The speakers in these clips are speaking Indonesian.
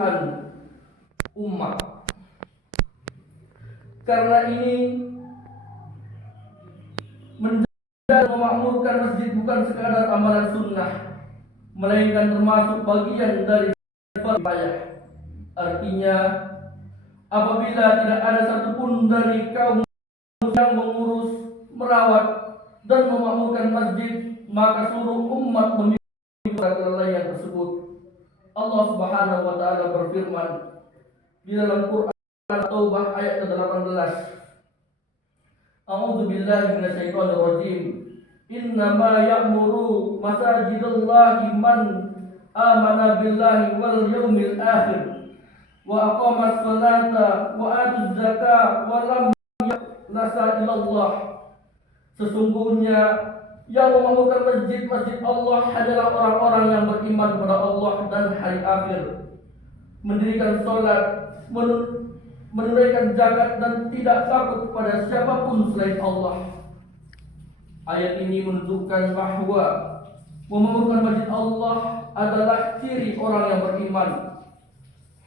keseluruhan umat. Karena ini menjaga memakmurkan masjid bukan sekadar amalan sunnah, melainkan termasuk bagian dari kifayah. Artinya, apabila tidak ada satupun dari kaum yang mengurus, merawat, dan memakmurkan masjid, maka seluruh umat memiliki kelalaian tersebut. Allah Subhanahu wa taala berfirman di dalam Quran At-Taubah ayat ke-18. A'udzu billahi minasyaitonir rajim. Innama ya'muru masajidallahi man amana billahi wal yaumil akhir wa aqamas salata wa atuz zakata wa lam yaqnasa ilallah. Sesungguhnya yang memakmurkan masjid-masjid Allah adalah orang-orang yang beriman kepada Allah dan hari akhir, mendirikan sholat, menunaikan zakat, dan tidak takut kepada siapapun selain Allah. Ayat ini menunjukkan bahwa memakmurkan masjid Allah adalah ciri orang yang beriman.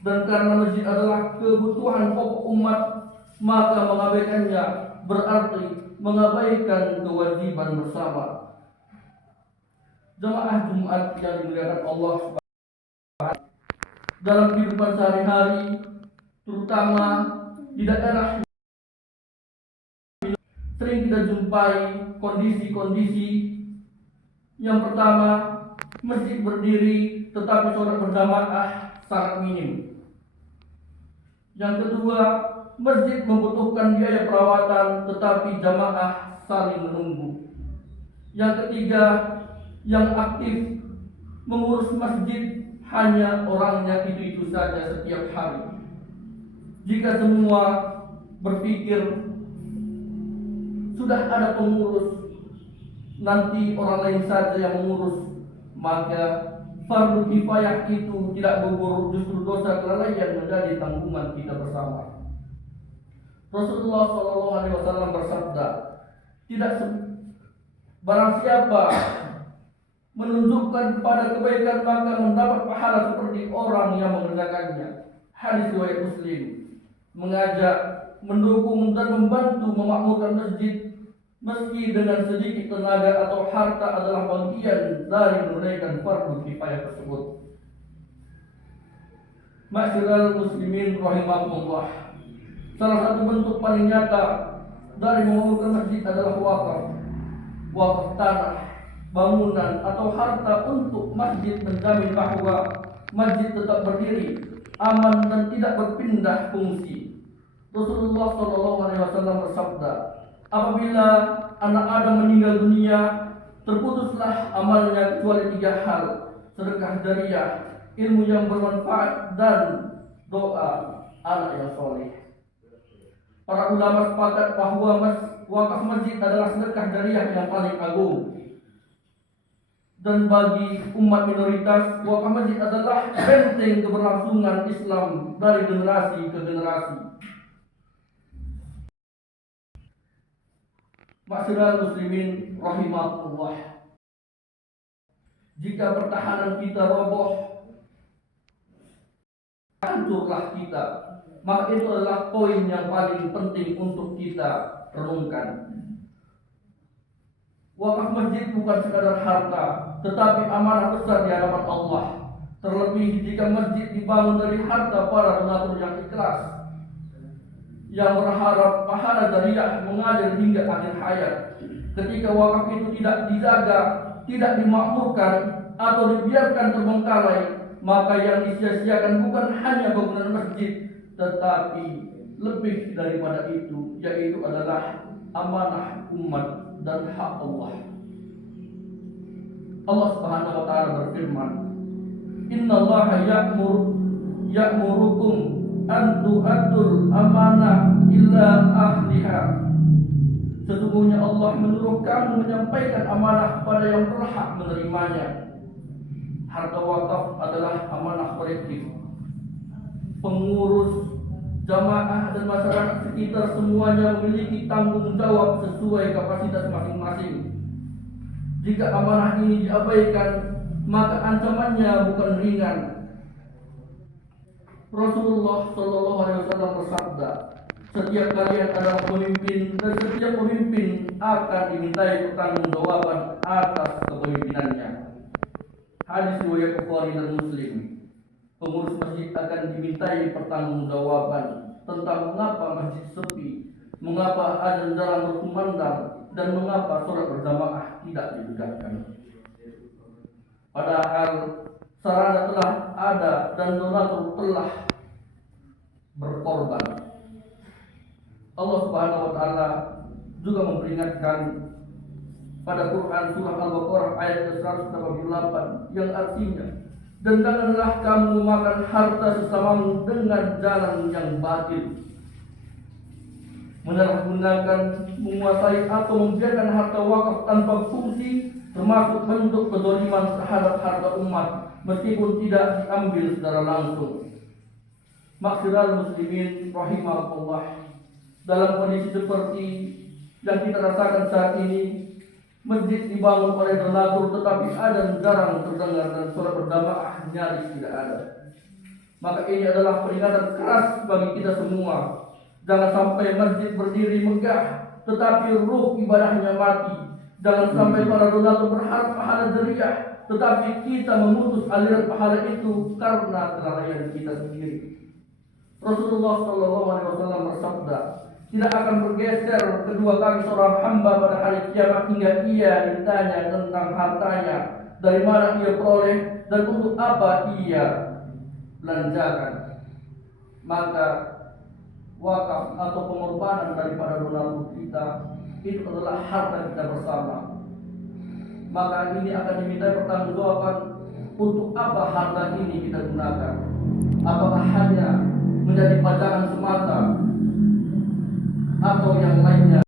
Dan karena masjid adalah kebutuhan pokok umat, maka mengabaikannya berarti mengabaikan kewajiban bersama. Jemaah Jumat yang dimuliakan Allah Subhanahu, dalam kehidupan sehari-hari, terutama di daerah, sering kita jumpai kondisi-kondisi. Yang pertama, masjid berdiri tetapi sholat berjamaah sangat minim. Yang kedua, masjid membutuhkan biaya perawatan tetapi jamaah saling menunggu. Yang ketiga, yang aktif mengurus masjid hanya orangnya itu saja setiap hari. Jika semua berpikir sudah ada pengurus, nanti orang lain saja yang mengurus, maka fardu kifayah itu tidak gugur, justru dosa kelalaian menjadi tanggungan kita bersama. Rasulullah SAW bersabda, barang siapa menunjukkan kepada kebaikan maka mendapat pahala seperti orang yang mengerjakannya. Hadis riwayat Muslim. Mengajak, mendukung, dan membantu memakmurkan masjid meski dengan sedikit tenaga atau harta adalah bagian dari menunaikan fardu kifayah tersebut. Ma'asyiral muslimin rahimakumullah, salah satu bentuk paling nyata dari memakmurkan masjid adalah wakaf tanah, bangunan, atau harta untuk masjid, menjamin bahwa masjid tetap berdiri, aman, dan tidak berpindah fungsi. Rasulullah SAW bersabda, apabila anak Adam meninggal dunia, terputuslah amalnya kecuali 3 hal: sedekah jariyah, ilmu yang bermanfaat, dan doa anak yang soleh. Para ulama sepakat bahwa wakaf masjid adalah sedekah jariyah yang paling agung. Dan bagi umat minoritas, wakaf masjid adalah benteng keberlangsungan Islam dari generasi ke generasi. Ma'asyiral muslimin rahimakumullah, jika pertahanan kita roboh, hancurlah kita, maka itu adalah poin yang paling penting untuk kita renungkan. Wakaf masjid bukan sekadar harta, tetapi amanah besar di hadapan Allah. Terlebih jika masjid dibangun dari harta para donatur yang ikhlas, yang berharap pahala jariyah mengalir hingga akhir hayat. Ketika wakaf itu tidak dijaga, tidak dimakmurkan, atau dibiarkan terbengkalai, maka yang disia-siakan bukan hanya bangunan masjid, tetapi lebih daripada itu, yaitu adalah amanah umat dan hak Allah. Allah Subhanahu wa taala berfirman, "Innallaha ya'murukum an tu'addul amanah ila ahliha." Sesungguhnya Allah menyuruh kamu menyampaikan amanah pada yang berhak menerimanya. Harta wakaf adalah amanah kolektif. Pengurus, jamaah, dan masyarakat sekitar semuanya memiliki tanggung jawab sesuai kapasitas masing-masing. Jika amanah ini diabaikan, maka ancamannya bukan ringan. Rasulullah Shallallahu Alaihi Wasallam bersabda, setiap kalian adalah pemimpin dan setiap pemimpin akan dimintai pertanggungjawaban atas kepemimpinannya. Hadis riwayat Bukhari dan Muslim. Pengurus masjid akan dimintai pertanggungjawaban tentang mengapa masjid sepi, mengapa azan jarang berkumandang, dan mengapa sholat berjamaah tidak ditegakkan. Padahal sarana telah ada dan donatur telah berkorban. Allah Subhanahu wa taala juga memperingatkan pada Quran surah Al-Baqarah ayat 188 yang artinya, dan janganlah kamu memakan harta sesamamu dengan jalan yang batil, menyalahgunakan, menguasai atau membiarkan harta wakaf tanpa fungsi, termasuk bentuk kezaliman terhadap harta umat meskipun tidak diambil secara langsung. Maksudal muslimin rahimahullah, dalam kondisi seperti yang kita rasakan saat ini, masjid dibangun oleh donatur tetapi azan jarang terdengar dan sholat berjamaah nyaris tidak ada. Maka ini adalah peringatan keras bagi kita semua. Jangan sampai masjid berdiri megah tetapi ruh ibadahnya mati. Jangan sampai para donatur berharap pahala jariah tetapi kita memutus aliran pahala itu karena kelalaian kita sendiri. Rasulullah Shallallahu Alaihi Wasallam bersabda, tidak akan bergeser kedua kaki seorang hamba pada hari kiamat hingga ia ditanya tentang hartanya, dari mana ia peroleh dan untuk apa ia belanjakan. Maka wakaf atau pengorbanan daripada donatur kita itu adalah harta kita bersama. Maka ini akan diminta pertanggungjawaban untuk apa harta ini kita gunakan. Apakah hanya menjadi pajangan semata atau yang